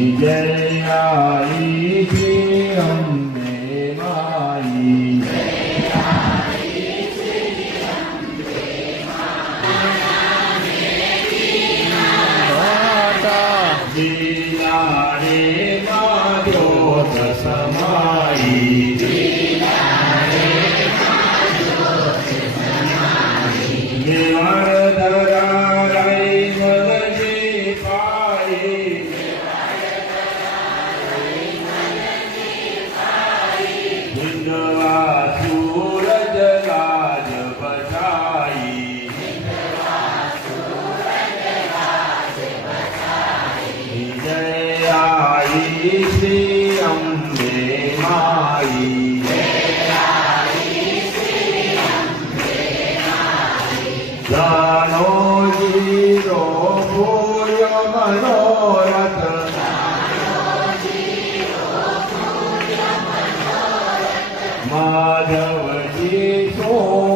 જય આઈ શ્રી અંબે માઈ લીલા રે માધ્યોત સમાઈ सूरज लाज बचाई जय आई श्री अम्बे माई जानो जीरो भूय मनोरथ माधव जी सो